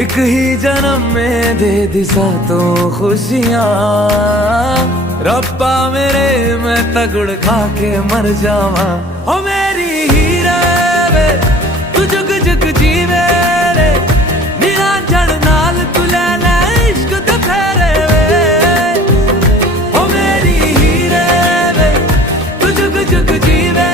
एक ही जन्म में दे दी सातों खुशियाँ। रब्बा मेरे मैं तगड़ खा के मर जावा। ओ मेरी हीरे वे तू जुग जुग जीवे रे, नीला जड़ नाल तू ले ले इश्क दे फेरे वे। ओ मेरी हीरे वे तू जुग जुग जीवे